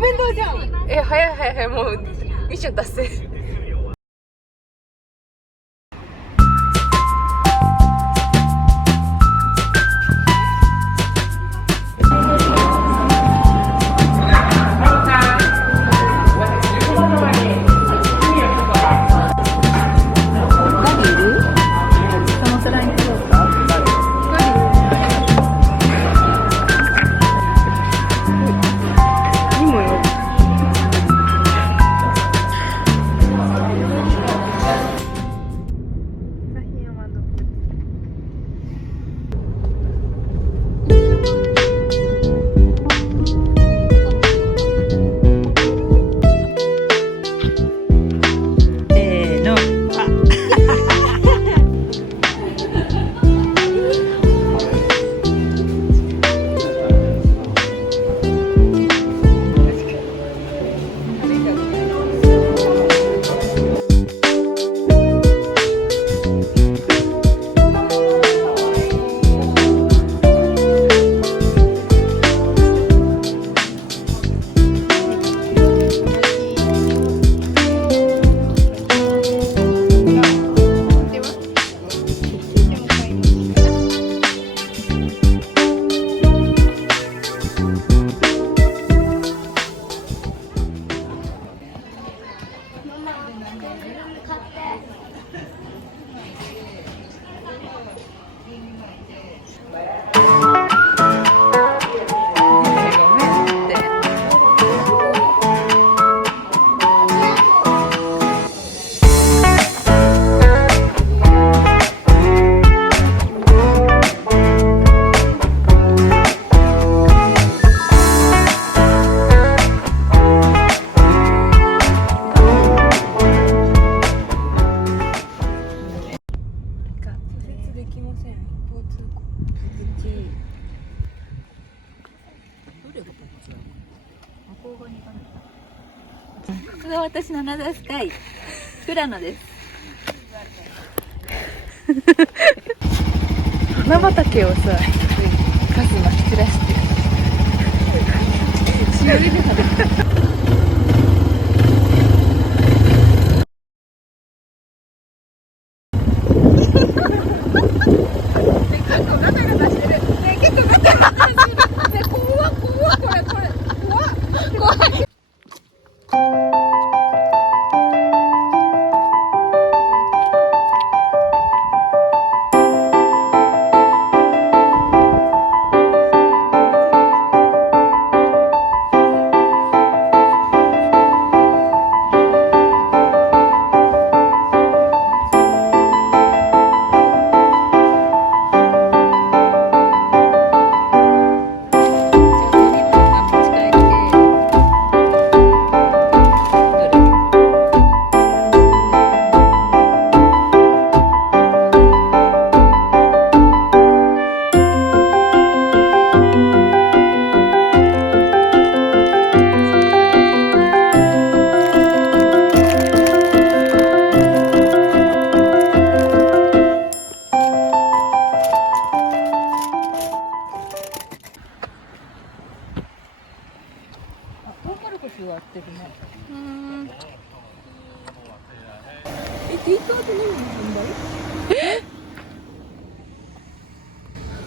弁当じゃん。早い早い早い、もうミッション達成。ここが私のアナザースカイ、富良野です。花畑をさ、カズまき散らして。しおりで食べた。テイクアウトのみの販売？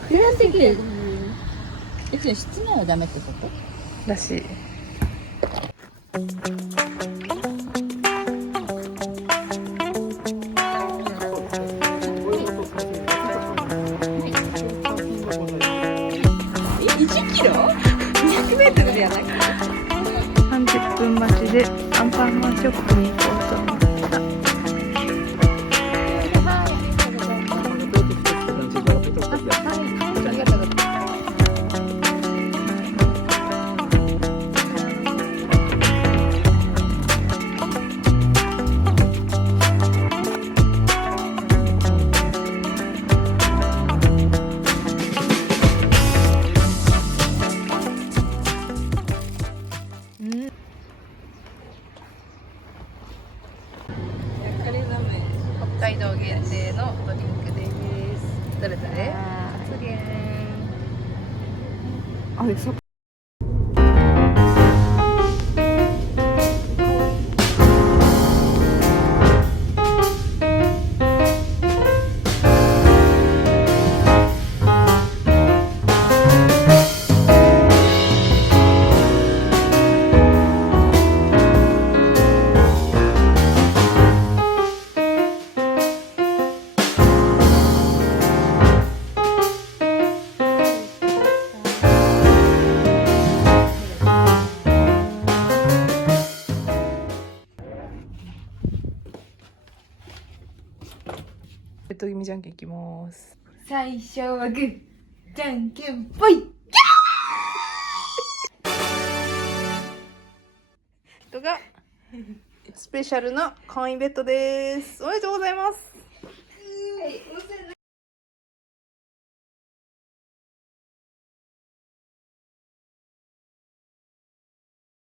増やしてきて室内はダメってことらしい。1キロ 200 メートルではない30分待ちでアンパンマンショップに行こうと思った。北海道限定のドリンクです。どれどれ？発言。あれそ。ット気味じゃんけんいきます。最初はグー、じゃんけんぽい。人がスペシャルな簡易ベッドです。おめでとうございます。